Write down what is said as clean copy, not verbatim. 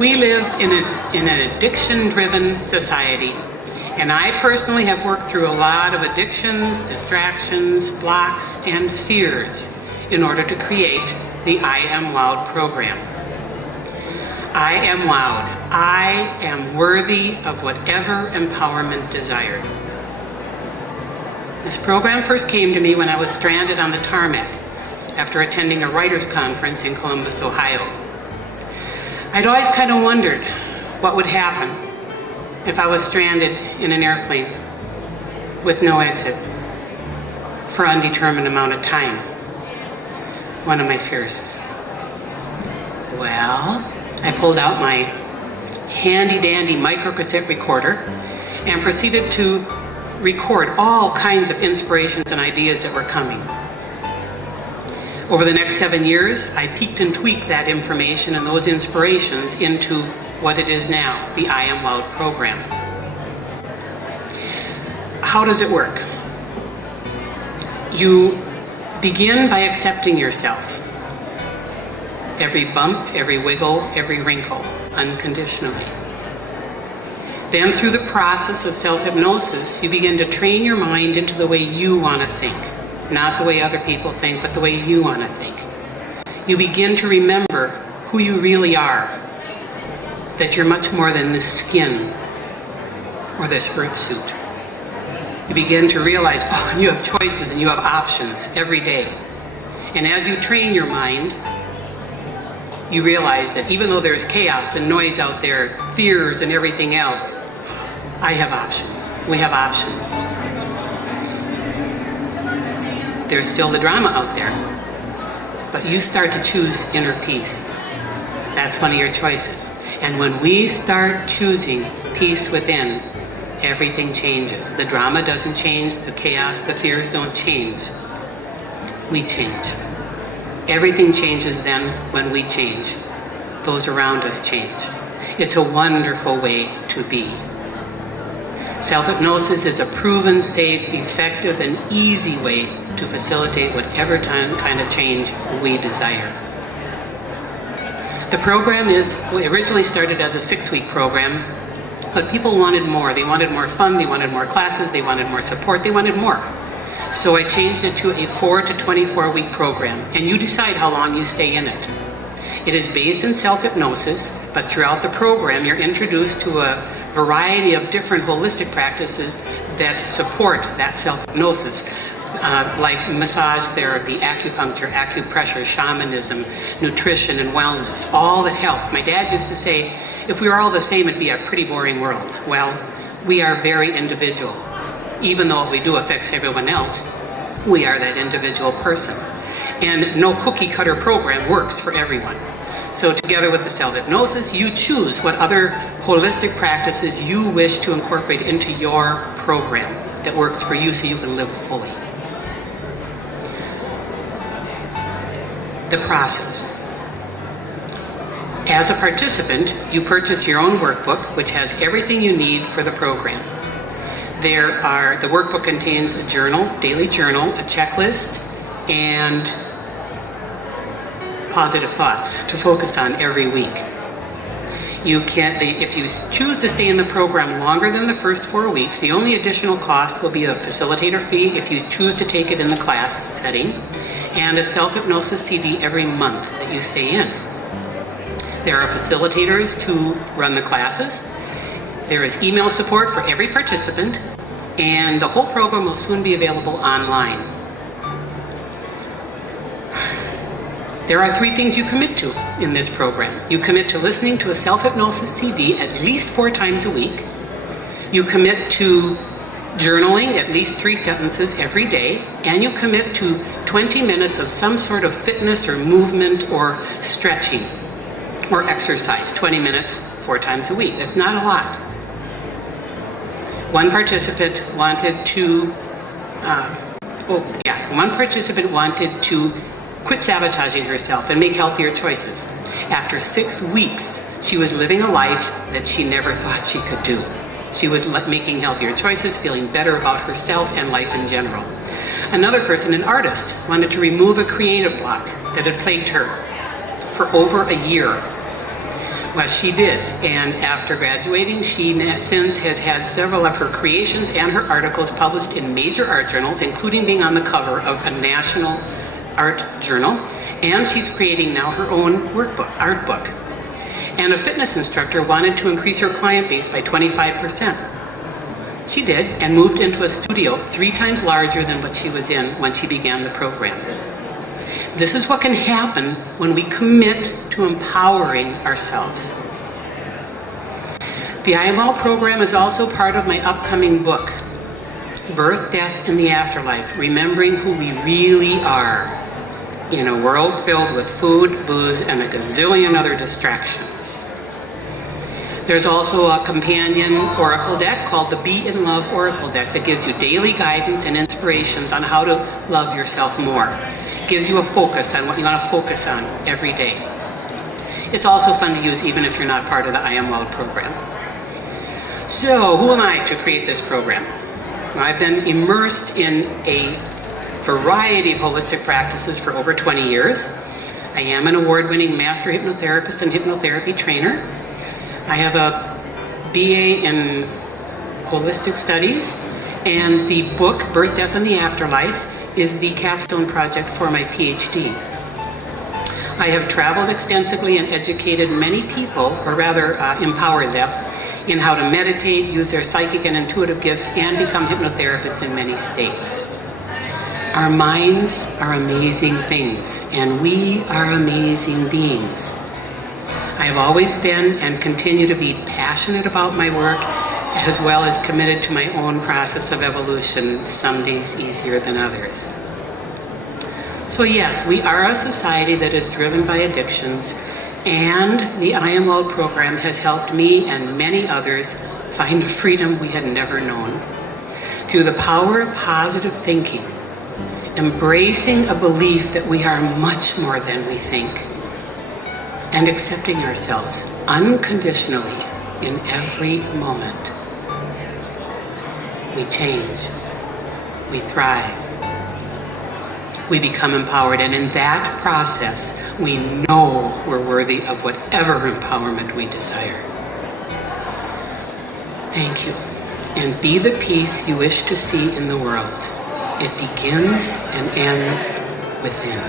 We live in an addiction-driven society, and I personally have worked through a lot of addictions, distractions, blocks, and fears in order to create the I Am WOWED program. I am WOWED. I am worthy of whatever empowerment desired. This program first came to me when I was stranded on the tarmac after attending a writers' conference in Columbus, Ohio. I'd always kind of wondered what would happen if I was stranded in an airplane with no exit for an undetermined amount of time. One of my fears. Well, I pulled out my handy-dandy microcassette recorder and proceeded to record all kinds of inspirations and ideas that were coming. Over the next 7 years, I peeked and tweaked that information and those inspirations into what it is now, the I Am WOWED program. How does it work? You begin by accepting yourself. Every bump, every wiggle, every wrinkle, unconditionally. Then through the process of self-hypnosis, you begin to train your mind into the way you want to think. Not the way other people think, but the way you want to think. You begin to remember who you really are. That you're much more than this skin or this earth suit. You begin to realize, oh, you have choices and you have options every day. And as you train your mind, you realize that even though there's chaos and noise out there, fears and everything else, I have options. We have options. There's still the drama out there, but you start to choose inner peace. That's one of your choices. And when we start choosing peace within, everything changes. The drama doesn't change, the chaos, the fears don't change. We change. Everything changes then when we change. Those around us change. It's a wonderful way to be. Self-hypnosis is a proven, safe, effective, and easy way to facilitate whatever kind of change we desire. The program originally started as a 6-week program, but people wanted more. They wanted more fun, they wanted more classes, they wanted more support, they wanted more. So I changed it to a 4 to 24-week program, and you decide how long you stay in it. It is based in self-hypnosis, but throughout the program you're introduced to a variety of different holistic practices that support that self-hypnosis, like massage therapy, acupuncture, acupressure, shamanism, nutrition, and wellness, all that help. My dad used to say, if we were all the same, it'd be a pretty boring world. Well, we are very individual. Even though what we do affects everyone else, we are that individual person. And no cookie-cutter program works for everyone. So together with the self-hypnosis, you choose what other holistic practices you wish to incorporate into your program that works for you so you can live fully. The process. As a participant, you purchase your own workbook, which has everything you need for the program. The workbook contains a journal, daily journal, a checklist, and positive thoughts to focus on every week. If you choose to stay in the program longer than the first 4 weeks, the only additional cost will be a facilitator fee if you choose to take it in the class setting, and a self-hypnosis CD every month that you stay in. There are facilitators to run the classes. There is email support for every participant, and the whole program will soon be available online. There are 3 things you commit to in this program. You commit to listening to a self-hypnosis CD at least 4 times a week. You commit to journaling at least 3 sentences every day, and you commit to 20 minutes of some sort of fitness or movement or stretching or exercise, 20 minutes 4 times a week. That's not a lot. One participant wanted to quit sabotaging herself and make healthier choices. After 6 weeks, she was living a life that she never thought she could do. She was making healthier choices, feeling better about herself and life in general. Another person, an artist, wanted to remove a creative block that had plagued her for over a year. Well, she did, and after graduating, she since has had several of her creations and her articles published in major art journals, including being on the cover of a national art journal, and she's creating now her own art book. And a fitness instructor wanted to increase her client base by 25%. She did, and moved into a studio 3 times larger than what she was in when she began the program. This is what can happen when we commit to empowering ourselves. The I Am Well program is also part of my upcoming book, Birth, Death, and the Afterlife, Remembering Who We Really Are in a World Filled with Food, Booze, and a gazillion other distractions. There's also a companion oracle deck called the Be in Love Oracle deck that gives you daily guidance and inspirations on how to love yourself more. Gives you a focus on what you want to focus on every day. It's also fun to use even if you're not part of the I Am Well program. So, who am I to create this program? Well, I've been immersed in a variety of holistic practices for over 20 years. I am an award-winning master hypnotherapist and hypnotherapy trainer. I have a BA in holistic studies, and the book, Birth, Death, and the Afterlife, is the capstone project for my PhD. I have traveled extensively and educated many people, or rather empowered them, in how to meditate, use their psychic and intuitive gifts, and become hypnotherapists in many states. Our minds are amazing things, and we are amazing beings. I have always been and continue to be passionate about my work, as well as committed to my own process of evolution, some days easier than others. So yes, we are a society that is driven by addictions, and the I Am Well program has helped me and many others find a freedom we had never known. Through the power of positive thinking, embracing a belief that we are much more than we think, and accepting ourselves unconditionally in every moment. We change, we thrive, we become empowered, and in that process, we know we're worthy of whatever empowerment we desire. Thank you, and be the peace you wish to see in the world. It begins and ends within.